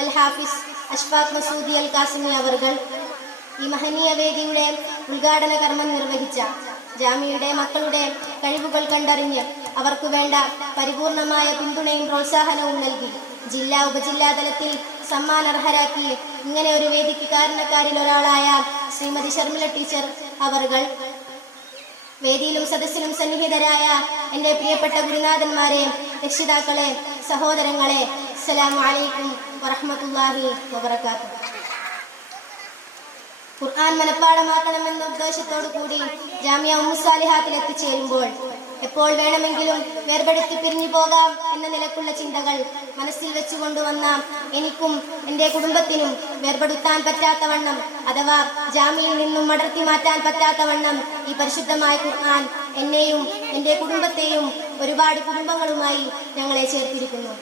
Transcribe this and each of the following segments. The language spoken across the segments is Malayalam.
അൽ ഹാഫിസ് അഷ്ഫാഖ് മസൂദി അൽ കാസിമി അവർകൾ ഈ മഹനീയ വേദിയുടെ ഉദ്ഘാടന കർമ്മം നിർവഹിച്ച ജാമിയുടെ മക്കളുടെ കഴിവുകൾ കണ്ടറിഞ്ഞ് അവർക്ക് വേണ്ട പരിപൂർണമായ പിന്തുണയും പ്രോത്സാഹനവും നൽകി ജില്ലാ ഉപജില്ലാ തലത്തിൽ സമ്മാനർഹരാക്കി ഇങ്ങനെ ഒരു വേദിക്ക് കാരണക്കാരിൽ ഒരാളായ ശ്രീമതി ശർമിള ടീച്ചർ അവർകൾ, വേദിയിലും സദസ്സിലും സന്നിഹിതരായ എൻ്റെ പ്രിയപ്പെട്ട ഗുരുനാഥന്മാരെ, രക്ഷിതാക്കളെ, സഹോദരങ്ങളെ, അസ്സലാമു അലൈക്കും വറഹ്മത്തുള്ളാഹി വബറകാതുഹു. ഖുർആൻ മനഃപ്പാഠമാക്കണമെന്ന ഉദ്ദേശത്തോടു കൂടി ജാമിയ ഉമ്മുസാലിഹാത്തിൽ എത്തിച്ചേരുമ്പോൾ എപ്പോൾ വേണമെങ്കിലും വേർപെടുത്തി പിരിഞ്ഞു പോകാം എന്ന നിലക്കുള്ള ചിന്തകൾ മനസ്സിൽ വെച്ചുകൊണ്ടുവന്ന എനിക്കും എൻ്റെ കുടുംബത്തിനും വേർപെടുത്താൻ പറ്റാത്തവണ്ണം അഥവാ ജാമിയിൽ നിന്നും മടർത്തി മാറ്റാൻ പറ്റാത്തവണ്ണം ഈ പരിശുദ്ധമായ ഖുർആൻ എന്നെയും എൻ്റെ കുടുംബത്തെയും ഒരുപാട് കുടുംബങ്ങളുമായി ഞങ്ങളെ ചേർത്തിരിക്കുന്നു.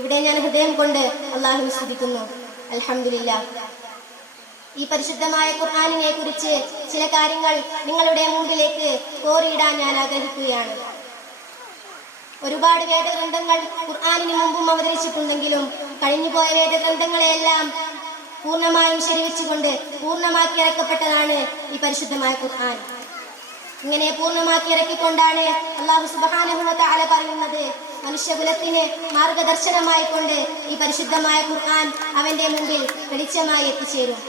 ഇവിടെ ഞാൻ ഹൃദയം കൊണ്ട് അല്ലാഹുവിനെ സ്തുതിക്കുന്നു. അൽഹംദുലില്ലാഹ്. ഈ പരിശുദ്ധമായ ഖുർആനിനെ കുറിച്ച് ചില കാര്യങ്ങൾ നിങ്ങളുടെ മുമ്പിലേക്ക് കോറിയിടാൻ ഞാൻ ആഗ്രഹിക്കുകയാണ്. ഒരുപാട് വേദഗ്രന്ഥങ്ങൾ ഖുർആനിന് മുമ്പും അവതരിച്ചിട്ടുണ്ടെങ്കിലും കഴിഞ്ഞുപോയ വേദഗ്രന്ഥങ്ങളെയെല്ലാം പൂർണ്ണമായും ശരിവെച്ചുകൊണ്ട് പൂർണ്ണമാക്കി ഇറക്കപ്പെട്ടതാണ് ഈ പരിശുദ്ധമായ ഖുർആൻ. ഇങ്ങനെ പൂർണ്ണമാക്കി ഇറക്കിക്കൊണ്ടാണ് അല്ലാഹു സുബ്ഹാനഹു വ തആല പറയുന്നത്, മനുഷ്യകുലത്തിന് മാർഗദർശനമായി കൊണ്ട് ഈ പരിശുദ്ധമായ ഖുർആൻ അവന്റെ മുമ്പിൽ വെളിച്ചമായി എത്തിച്ചേരും.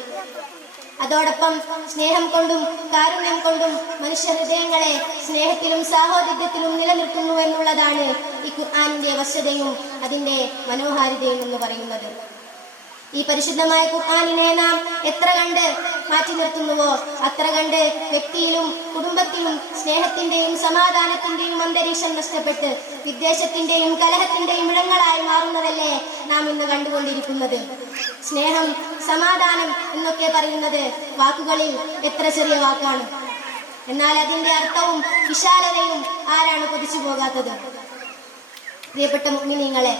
അതോടൊപ്പം സ്നേഹം കൊണ്ടും കാരുണ്യം കൊണ്ടും മനുഷ്യ ഹൃദയങ്ങളെ സ്നേഹത്തിലും സാഹോദര്യത്തിലും നിലനിർത്തുന്നു എന്നുള്ളതാണ് ഈ ഖുർആനിന്റെ വശ്യതയും അതിന്റെ മനോഹാരിതയും എന്ന് പറയുന്നത്. ഈ പരിശുദ്ധമായ ഖുർആനിനെ നാം എത്ര കണ്ട് മാറ്റി നിർത്തുന്നുവോ അത്ര കണ്ട് വ്യക്തിയിലും കുടുംബത്തിലും സ്നേഹത്തിന്റെയും സമാധാനത്തിന്റെയും അന്തരീക്ഷം നഷ്ടപ്പെട്ട് വിദ്വേഷത്തിന്റെയും കലഹത്തിന്റെയും ഇടങ്ങളായി മാറുന്നതല്ലേ നാം ഇന്ന് കണ്ടുകൊണ്ടിരിക്കുന്നത്. സ്നേഹം, സമാധാനം എന്നൊക്കെ പറയുന്നത് വാക്കുകളിൽ എത്ര ചെറിയ വാക്കാണ്. എന്നാൽ അതിന്റെ അർത്ഥവും വിശാലതയും ആരാണ് കൊതിച്ചു പോകാത്തത്? പ്രിയപ്പെട്ട മുഅ്മിനീങ്ങളെ,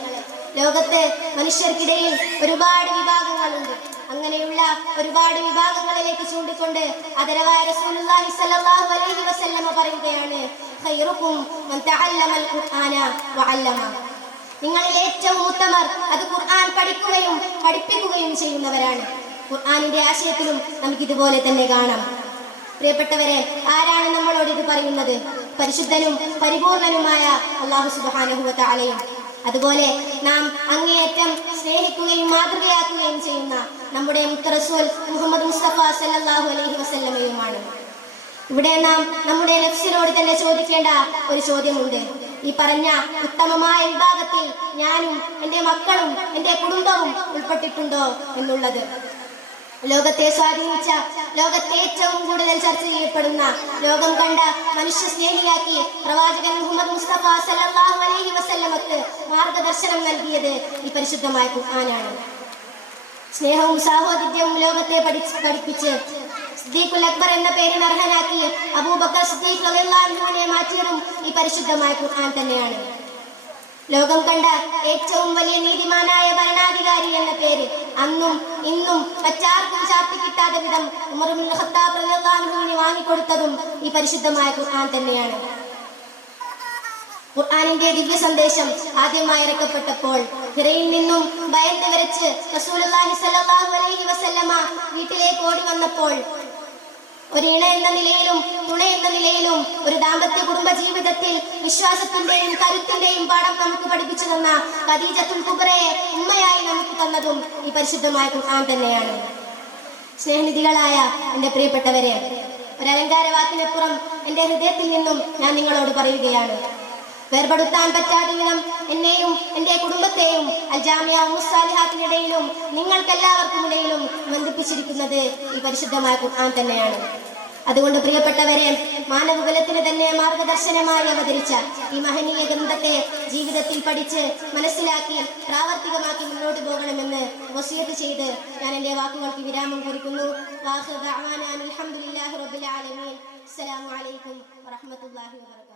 ലോകത്ത് മനുഷ്യർക്കിടയിൽ ഒരുപാട് വിഭാഗങ്ങളുണ്ട്. അങ്ങനെയുള്ള ഒരുപാട് വിഭാഗങ്ങളിലേക്ക് ചൂണ്ടിക്കൊണ്ട് ആദരവായ റസൂലുള്ളാഹി സ്വല്ലല്ലാഹു അലൈഹി വസല്ലമ പറയുകയാണ്, ഖൈറുക്കും മൻ തഅല്ലമൽ ഖുർആന വഅല്ലമ. നിങ്ങളിൽ ഏറ്റവും ഉത്തമർ അത് ഖുർആൻ പഠിക്കുകയും പഠിപ്പിക്കുകയും ചെയ്യുന്നവരാണ്. ഖുർആനിന്റെ ആശയത്തിലും നമുക്കിതുപോലെ തന്നെ കാണാം. പ്രിയപ്പെട്ടവരെ, ആരാണ് നമ്മളോട് ഇത് പറയുന്നത്? പരിശുദ്ധനും പരിപൂർണനുമായ അല്ലാഹു സുബ്ഹാനഹു വ തആലയും അതുപോലെ നാം അങ്ങേയറ്റം സ്നേഹിക്കുകയും മാതൃകയാക്കുകയും ചെയ്യുന്ന നമ്മുടെ മുത്ത് റസൂൽ മുഹമ്മദ് മുസ്തഫ സല്ലല്ലാഹു അലൈഹി വസല്ലമയുമാണ്. ഇവിടെ നാം നമ്മുടെ നഫ്സിനോട് തന്നെ ചോദിക്കേണ്ട ഒരു ചോദ്യമുണ്ട്. ഈ പറഞ്ഞ ഉത്തമമായ വിഭാഗത്തിൽ ഞാനും എൻ്റെ മക്കളും എൻ്റെ കുടുംബവും ഉൾപ്പെട്ടിട്ടുണ്ടോ എന്നുള്ളത്. ലോകത്തെ സ്വാധീനിച്ച, ലോകത്തെ ഏറ്റവും കൂടുതൽ ചർച്ച ചെയ്യപ്പെടുന്ന, ലോകം കണ്ട മനുഷ്യ സ്നേഹിയാക്കി പ്രവാചകൻ മുഹമ്മദ് മുസ്തഫ സല്ലല്ലാഹു അലൈഹി വസല്ലമക്ക് മാർഗദർശനം നൽകിയത് ഈ പരിശുദ്ധമായ ഖുർആനാണ്. സ്നേഹവും സാഹോദര്യവും ലോകത്തെ പഠിപ്പിച്ച് സിദ്ദീഖുൽ അക്ബർ എന്ന പേരിന് അർഹനാക്കി അബൂബക്കർ സിദ്ദീഖ് റളിയല്ലാഹു അൻഹുവിനെ മാറ്റിയതും ഈ പരിശുദ്ധമായ ഖുർആൻ തന്നെയാണ്. ലോകം കണ്ട ഏറ്റവും വലിയ നീതിമാനായ ഭരണാധികാരി എന്ന പേര് അന്നും ഇന്നും മറ്റാർക്കും ചാർത്തി കിട്ടാത്ത വിധം ഉമർ ഇബ്നുൽ ഖത്താബ് റളിയല്ലാഹു അൻഹുവിന് വാങ്ങിക്കൊടുത്തതും ഈ പരിശുദ്ധമായ ഖുർആൻ തന്നെയാണ്. ഖുർആനിന്റെ ദിവ്യ സന്ദേശം ആദ്യമായി ഇറക്കപ്പെട്ടപ്പോൾ ഹിറയിൽ നിന്നും ഭയന്ന് വിറച്ച് റസൂലുള്ളാഹി സ്വല്ലല്ലാഹു അലൈഹി വസല്ലമ വീട്ടിലേക്ക് ഓടി വന്നപ്പോൾ ഒരു ഇണ എന്ന നിലയിലും തുണ എന്ന നിലയിലും ഒരു ദാമ്പത്യ കുടുംബ ജീവിതത്തിൽ വിശ്വാസത്തിന്റെയും കരുത്തിന്റെയും പാഠം നമുക്ക് പഠിപ്പിച്ചു തന്ന ഖദീജത്തുൽ കുബ്രയെ ഉമ്മയായി നമുക്ക് തന്നതും ഈ പരിശുദ്ധമായ ഖുർആൻ തന്നെയാണ്. സ്നേഹനിധികളായ എൻ്റെ പ്രിയപ്പെട്ടവരെ, ഒരലങ്കാര വാക്കിനപ്പുറം എൻ്റെ ഹൃദയത്തിൽ നിന്നും ഞാൻ നിങ്ങളോട് പറയുകയാണ്. വേർപെടുത്താൻ പറ്റാത്ത വിധം എന്നെയും എൻ്റെ കുടുംബത്തെയും അൽ ജാമിയ ഉമ്മുസാലിഹാത്തിനിടയിലും നിങ്ങൾക്കെല്ലാവർക്കും ഇടയിലും ബന്ധിപ്പിച്ചിരിക്കുന്നത് ഈ പരിശുദ്ധമായ ഖുർആൻ തന്നെയാണ്. അതുകൊണ്ട് പ്രിയപ്പെട്ടവരെ, മാനവകുലത്തിന് തന്നെ മാർഗദർശനമായി അവതരിച്ച ഈ മഹനീയ ഗ്രന്ഥത്തെ ജീവിതത്തിൽ പഠിച്ച് മനസ്സിലാക്കി പ്രാവർത്തികമാക്കി മുന്നോട്ട് പോകണമെന്ന് വസിയത്ത് ചെയ്ത് ഞാൻ എൻ്റെ വാക്കുകൾക്ക് വിരാമം കുറിക്കുന്നു. അൽഹംദുലില്ലാഹി റബ്ബിൽ ആലമീൻ. അസ്സലാമു അലൈക്കും വറഹ്മത്തുള്ളാഹി വബറകാതുഹു.